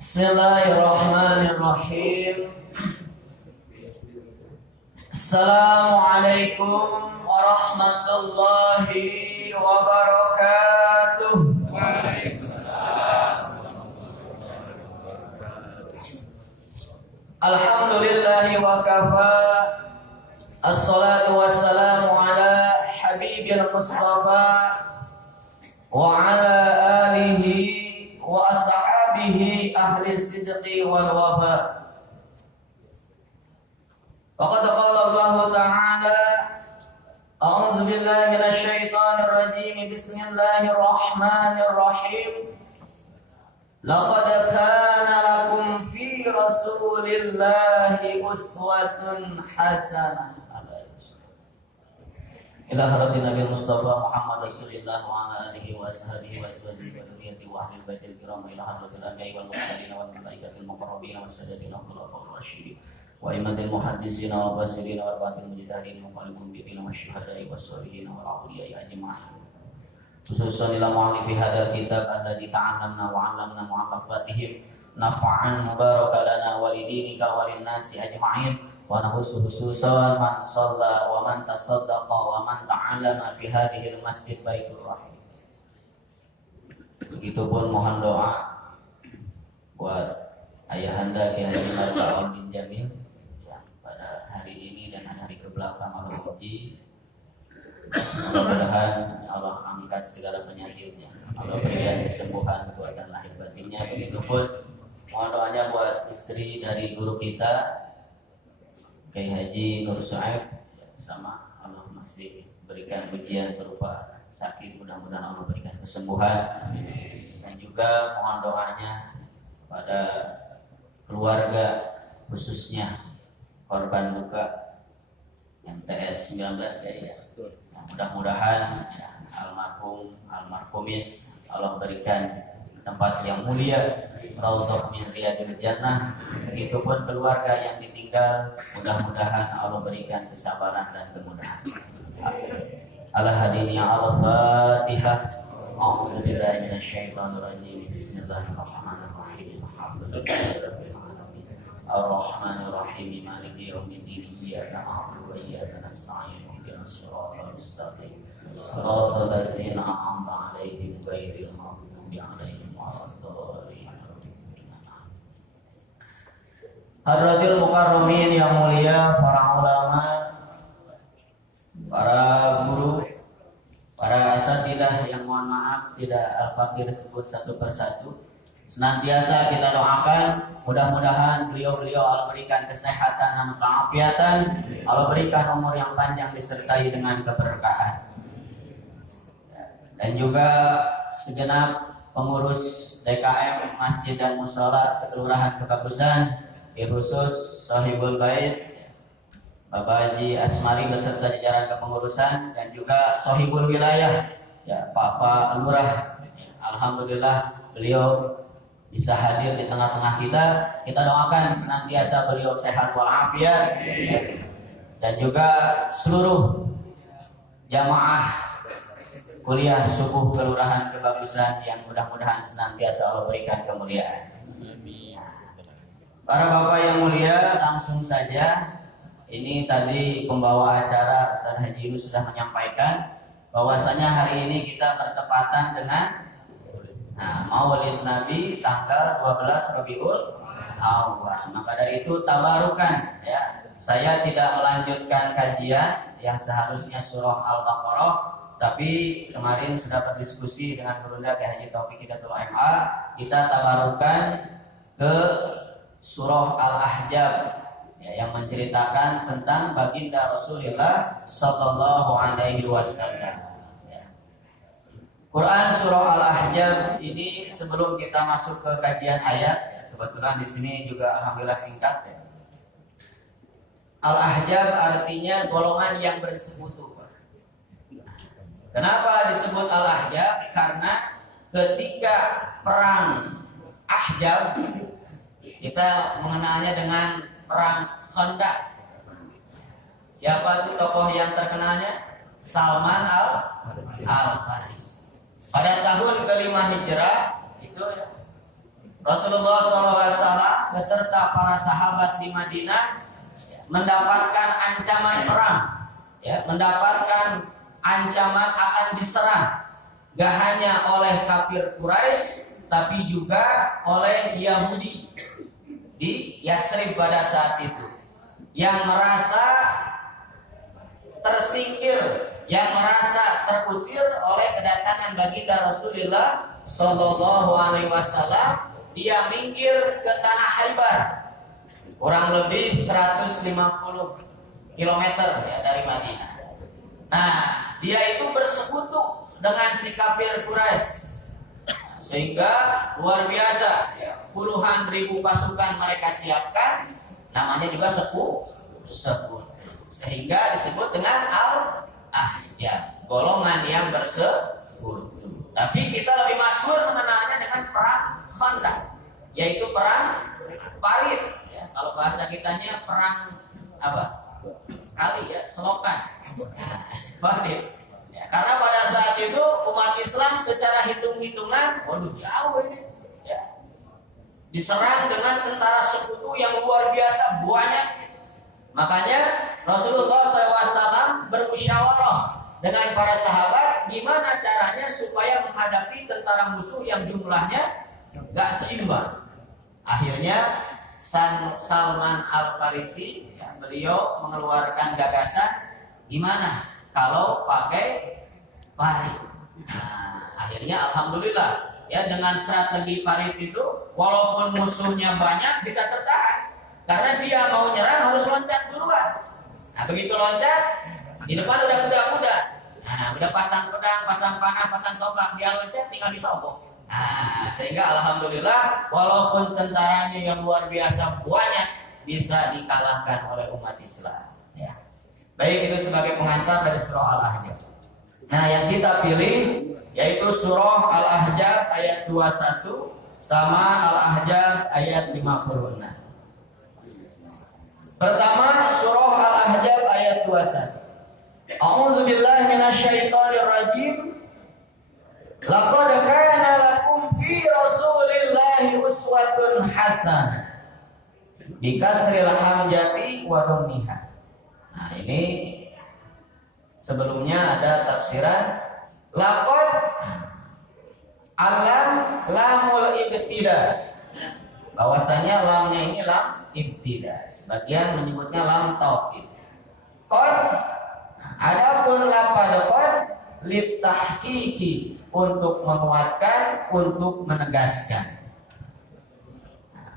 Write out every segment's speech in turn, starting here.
Bismillahirrahmanirrahim. Assalamualaikum warahmatullahi wabarakatuh. Alhamdulillahi wa kafa. Assalatu wassalamu ala habibil mustafa wa ala alihi wa ashabihi ahli sidqi wal wafa. Faqad qala Allah ta'ala, a'udzu billahi minasy syaithanir rajim. Bismillahirrahmanirrahim. Laqad kana lakum fi rasulillahi uswatun hasanah. Ila haratin Nabi Mustafa Muhammad Rasulullah wa ala alihi wa ashabihi wa azwajihi wa dzurriyyatihi wa ahli baitil kiram ila hadratil anbiya'i wal mursalin wal malaikatil muqarrabin wa sayyidina khulafa'ir rasyidin wa imatil muhaddisin wa basirin wa arba'atil mujtahidin wa qalikum bi ilmi syuhada'i was sholihin wa awliya'i ajma'in. Khususan ila mu'allifi hadzal kitab alladzi ta'allamna wa 'allamna mu'allafatihim naf'an mubarakan lana wa lidinika wa linnasi ajma'in. Wa khususan man shalla wa man tasaddaqa wa man ta'allama fi hadhil masjid baitur rahim. Begitupun mohon doa buat ayahanda Ki Haji Marta bin Jamil ya, pada hari ini dan hari kebelakang Allah uji. Mudah-mudahan Allah angkat segala penyakitnya, Allah berikan kesembuhan kekuatan lahir batinnya. Begitupun mohon doanya buat istri dari guru kita Kiai Haji Nur Su'aib ya, sama Allah masih berikan ujian berupa sakit, mudah-mudahan Allah berikan kesembuhan. Dan juga mohon doanya pada keluarga khususnya korban luka MTS 19 ya. Mudah-mudahan ya, almarhumin Allah berikan tempat yang mulia, raudhah min riyadil jannah. Begitupun keluarga yang ditinggal, mudah-mudahan Allah berikan kesabaran dan kemudahan. Al-hadini al-Fatihah. A'udzu billahi minasyaitonir rajim. Bismillahirrahmanirrahim. Alhamdulillahirabbil alamin. Ar-rahmanir rahim. Maliki yaumiddin. Iyyaka na'budu wa iyyaka nasta'in. Ihdinas siratal mustaqim. Siratal ladzina an'amta 'alaihim ghairil maghdubi 'alaihim waladdallin. Hadratil mukarramin yang mulia, para ulama, para guru, para asatidzah yang mohon maaf tidak al-fakir sebut satu persatu. Senantiasa kita doakan mudah-mudahan beliau-beliau Allah berikan kesehatan dan keafiatan, Allah berikan umur yang panjang disertai dengan keberkahan. Dan juga segenap pengurus DKM Masjid dan Mushola Sekelurahan Kebagusan, khusus Sahibul Bait Bapak Haji Asmari beserta jajaran kepengurusan, dan juga Sahibul Wilayah ya, Pak Lurah. Alhamdulillah beliau bisa hadir di tengah-tengah kita. Kita doakan senantiasa beliau sehat walafiat, dan juga seluruh jamaah kuliah subuh Kelurahan Kebagusan yang mudah-mudahan senantiasa Allah berikan kemuliaan. Para bapak yang mulia, langsung saja. Ini tadi pembawa acara Ustaz Haji Yunus sudah menyampaikan bahwasanya hari ini kita bertepatan dengan Maulid Nabi tanggal 12 Rabiul Awwal. Maka dari itu tabarukan ya. Saya tidak melanjutkan kajian yang seharusnya surah Al-Baqarah, tapi kemarin sudah berdiskusi dengan Gurunda Kiai Haji Taufik Hidayatul MA. Kita tabarukan ke surah Al-Ahzab ya, yang menceritakan tentang baginda Rasulullah sallallahu alaihi wasallam ya. Quran surah Al-Ahzab ini, sebelum kita masuk ke kajian ayat ya, kebetulan di sini juga alhamdulillah singkat ya. Al-Ahzab artinya golongan yang bersekutu. Kenapa disebut Al-Ahzab? Karena ketika perang Ahzab kita mengenalnya dengan perang Khandaq. Siapa itu tokoh yang terkenalnya? Salman Al-Farisi. Pada tahun ke-5 Hijrah itu ya, Rasulullah SAW beserta para sahabat di Madinah mendapatkan ancaman perang, ya, mendapatkan ancaman akan diserang, gak hanya oleh kafir Quraisy, tapi juga oleh Yahudi di Yasrib pada saat itu, yang merasa tersingkir, yang merasa terusir oleh kedatangan baginda Rasulullah Sallallahu Alaihi Wasallam. Dia minggir ke tanah Khaybar, kurang lebih 150 km ya dari Madinah. Nah, dia itu bersekutu dengan si kafir Quraisy, sehingga luar biasa, puluhan ribu pasukan mereka siapkan, namanya juga sekutu, sehingga disebut dengan Al-Ahzab, golongan yang bersekutu. Tapi kita lebih masyhur mengenalnya dengan perang Khandaq, yaitu perang parit, ya. Kalau bahasa kitanya perang apa? Kali ya, selokan. Parit. Ya, karena pada saat itu umat Islam secara hitung-hitungan, waduh jauh ini, ya, diserang dengan tentara sekutu yang luar biasa banyak. Makanya Rasulullah SAW bermusyawarah dengan para sahabat gimana caranya supaya menghadapi tentara musuh yang jumlahnya gak seimbang. Akhirnya Salman Al-Farisi, ya, beliau mengeluarkan gagasan gimana kalau pakai parit. Nah, akhirnya alhamdulillah, ya, dengan strategi parit itu walaupun musuhnya banyak bisa tertahan, karena dia mau nyerang harus loncat duluan. Nah, begitu loncat di depan udah kuda-kuda. Nah, udah pasang pedang, pasang panah, pasang tombak, dia loncat tinggal disobok. Nah, sehingga alhamdulillah walaupun tentaranya yang luar biasa banyak bisa dikalahkan oleh umat Islam, ya. Baik, itu sebagai pengantar dari surah Al-Ahzab. Nah, yang kita pilih yaitu surah Al-Ahzab ayat 21 sama Al-Ahzab ayat 56. Pertama, surah Al-Ahzab ayat 21. A'udzu billahi minasyaitonir rajim. Laqad kana lakum fi Rasulillahi uswatun hasanah. Bikasril hamzati wa dhammiha. Nah, ini sebelumnya ada tafsiran laqad alam lamul ibtida. Bahwasanya lamnya ini lam ibtida. Sebagian menyebutnya lam taukid. Qad, adapun lafaz qad litahqiqi, untuk menguatkan, untuk menegaskan.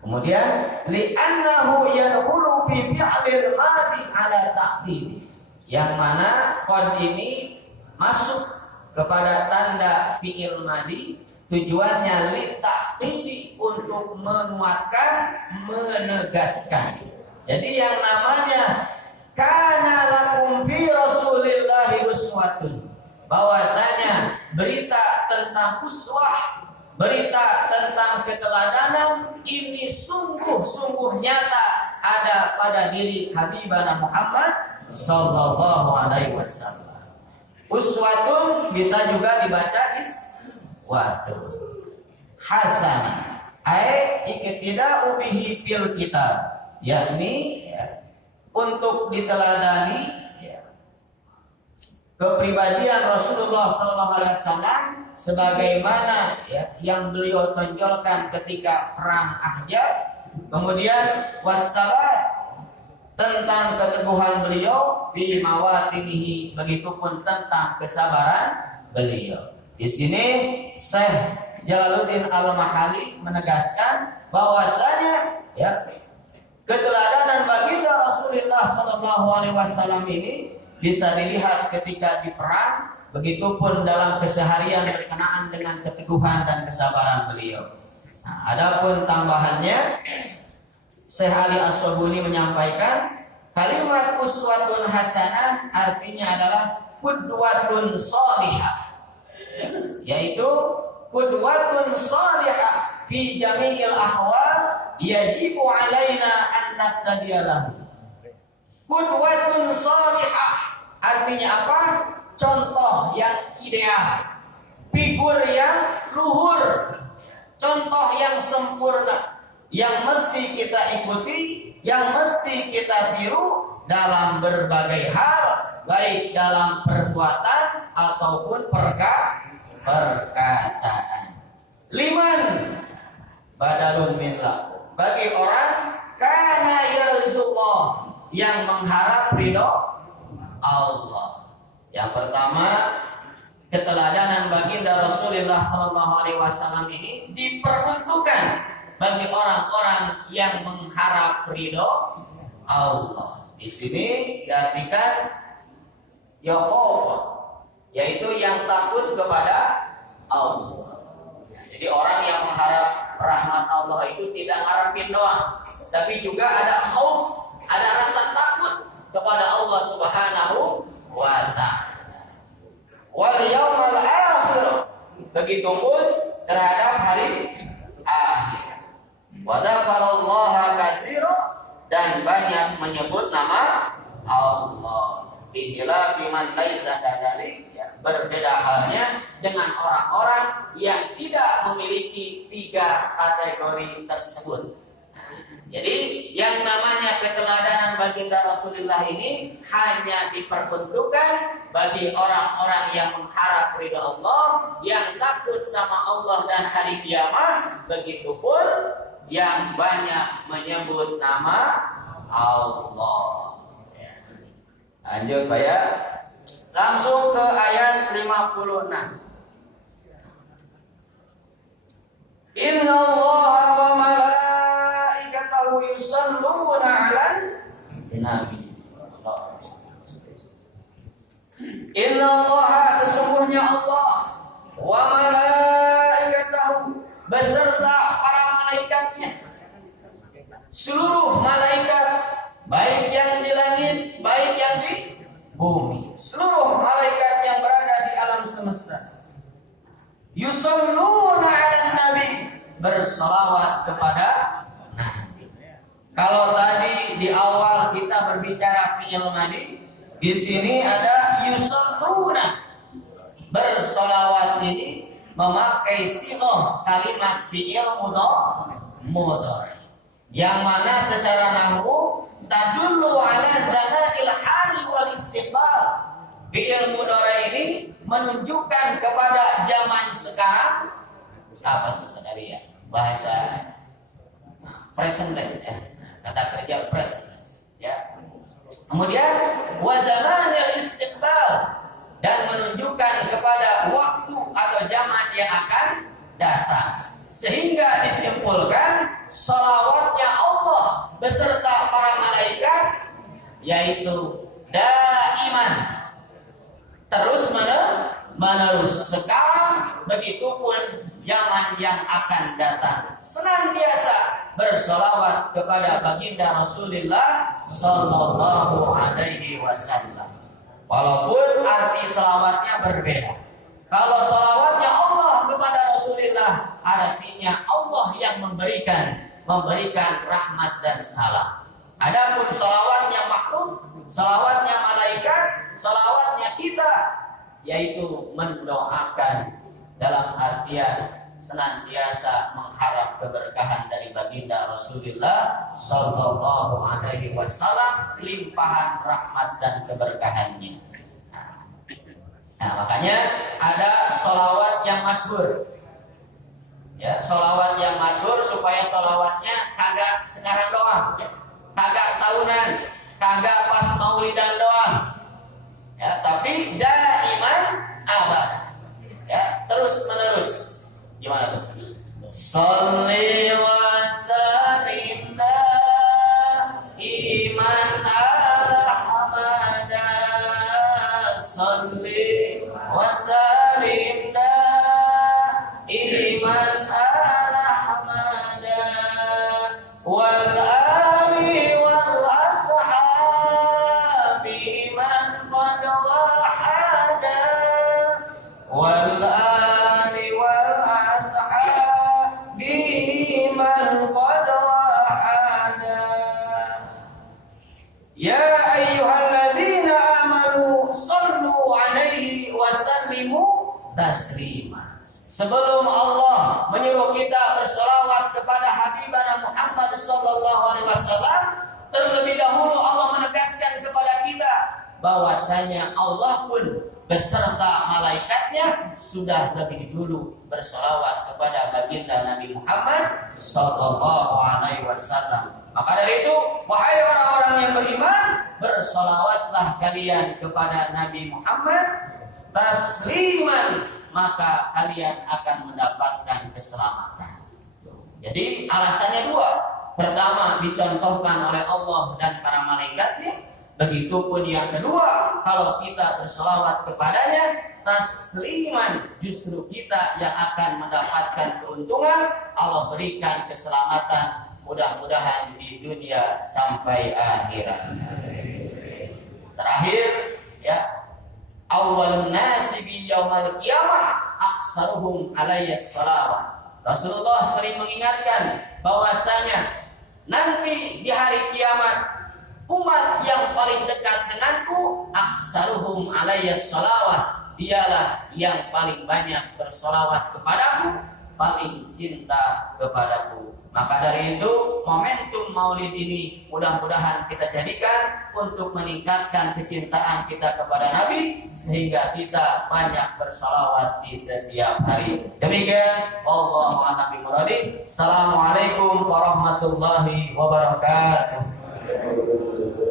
Kemudian li'annahu yadkhulu fi fi'lil madhi ala taqdid, yang mana qad ini masuk kepada tanda fi'il madhi, tujuannya litaqdid, untuk menguatkan, menegaskan. Jadi yang namanya kana lakum fi Rasulillahi uswatun, bahwasanya berita tentang uswah, berita tentang keteladanan ini sungguh-sungguh nyata ada pada diri Habibana Muhammad sallallahu alaihi wasallam. Uswatun bisa juga dibaca iswatun. Hasanah ai iktida'u bihi fil kitab, yakni, ya, untuk diteladani, ya, kepribadian Rasulullah SAW sebagaimana, ya, yang beliau tonjolkan ketika perang Ahzab. Kemudian wassabat, tentang keteguhan beliau, fi mawatinihi, begitupun tentang kesabaran beliau. Di sini Syekh Jalaluddin Al-Mahali menegaskan bahwasanya, ya, keteladanan baginda Rasulullah SAW ini bisa dilihat ketika di perang, begitupun dalam keseharian berkenaan dengan keteguhan dan kesabaran beliau. Nah, adapun tambahannya, Syekh Ali As-Sabuni menyampaikan kalimat uswatun hasanah artinya adalah qudwatun shalihah, yaitu qudwatun shalihah fi jami'il ahwal yajibu alaina an nattadiyalahu. Qudwatun shalihah artinya apa? Contoh yang ideal, figur yang luhur, contoh yang sempurna yang mesti kita ikuti, yang mesti kita tiru dalam berbagai hal, baik dalam perbuatan ataupun perkataan. Liman badalun min lahu, bagi orang kana yarzuqullah, yang mengharap ridho Allah. Yang pertama, keteladanan baginda Rasulullah SAW ini diperuntukkan bagi orang-orang yang mengharap ridho Allah. Di sini diartikan Yahova, yaitu yang takut kepada Allah. Jadi orang yang mengharap rahmat Allah itu tidak harapin doang, tapi juga ada khauf, ada rasa takut kepada Allah Subhanahu wa ta'ala. Wal yaumal akhir, begitupun terhadap hari akhir. Wa dzakarallaha katsira, dan banyak menyebut nama Allah. Inilah biman laisa kadalik, ya, berbeda halnya dengan orang-orang yang tidak memiliki tiga kategori tersebut. Jadi yang namanya keteladanan baginda Rasulullah ini hanya diperuntukkan bagi orang-orang yang mengharap ridha Allah, yang takut sama Allah dan hari kiamat, begitupun yang banyak menyebut nama Allah. Lanjut Pak ya. Langsung ke ayat 56. Inna Allah wa malaikatahu yusalluna 'alan nabi. Inna Allah, sesungguhnya Allah, wa malaikatahu, beserta para malaikatnya, seluruh malaikat, baik yang di langit, baik yang di bumi, seluruh malaikat yang berada di alam semesta, yusalluna 'alan nabi, bersalawat kepada Nabi. Kalau tadi di awal kita berbicara fi'il madhi, di sini ada yusalluna, bersalawat ini memakai sighah kalimat fi'il mudhari, yang mana secara nahwu tadullu ala zamanil hali wal istiqbal. Fi'il mudhari ini menunjukkan kepada zaman sekarang. Apa itu saudari ya? Bahasa present tense ya. Kata kerja present ya. Kemudian wa zamanil istiqbal, dan menunjukkan kepada waktu atau zaman yang akan datang. Sehingga disimpulkan salawatnya Allah beserta para malaikat yaitu daiman, terus menerus, sekarang begitupun zaman yang akan datang, senantiasa bersalawat kepada baginda Rasulullah sallallahu alaihi wasallam. Walaupun arti salawatnya berbeda. Kalau salawatnya Allah kepada Rasulullah, artinya Allah yang memberikan rahmat dan salam. Adapun salawatnya makhluk, salawatnya malaikat, salawatnya kita, yaitu mendoakan dalam artian senantiasa mengharap keberkahan dari baginda Rasulullah sallallahu alaihi wasallam, limpahan rahmat dan keberkahannya. Nah, makanya ada sholawat yang masyhur. Ya, sholawat yang masyhur supaya sholawatnya kagak sekarang doang, kagak tahunan, kagak pas maulidan doang. Ya, tapi daiman abad. Ya, terus menerus. Gimana tuh? Sholli wa sallim iman ala hamada, sholli wa sallim iman ala hamada, wal ali wal ashabi man qad wahada, wal ali wal ashabi man qad wahada. Ya ayyuhalladzina amanu sallu alaihi wa sallimu taslima. Sebelum Allah menyuruh kita berselawat kepada Habibana Muhammad sallallahu alaihi wasallam, terlebih dahulu Allah menegaskan kepada kita bahwasanya Allah pun beserta malaikatnya sudah lebih dulu berselawat kepada baginda Nabi Muhammad sallallahu alaihi wasallam. Maka dari itu, wahai orang-orang yang beriman, berselawatlah kalian kepada Nabi Muhammad tasliman, maka kalian akan mendapatkan keselamatan. Jadi alasannya dua. Pertama, dicontohkan oleh Allah dan para malaikatnya. Begitupun yang kedua, kalau kita berselawat kepadanya tasliman, justru kita yang akan mendapatkan keuntungan. Allah berikan keselamatan, mudah-mudahan di dunia sampai akhirat. Terakhir, ya, awwalun nasi bi yaumal qiyamah aksaruhum alayya salawat. Rasulullah sering mengingatkan bahwasanya nanti di hari kiamat umat yang paling dekat denganku aksaruhum alayya salawat, dialah yang paling banyak bersolawat kepadaku, paling cinta kepadaku. Maka dari itu, momentum Maulid ini mudah-mudahan kita jadikan untuk meningkatkan kecintaan kita kepada Nabi, sehingga kita banyak bersolawat di setiap hari. Demikian, wallahu a'lam bishawab. Assalamualaikum warahmatullahi wabarakatuh.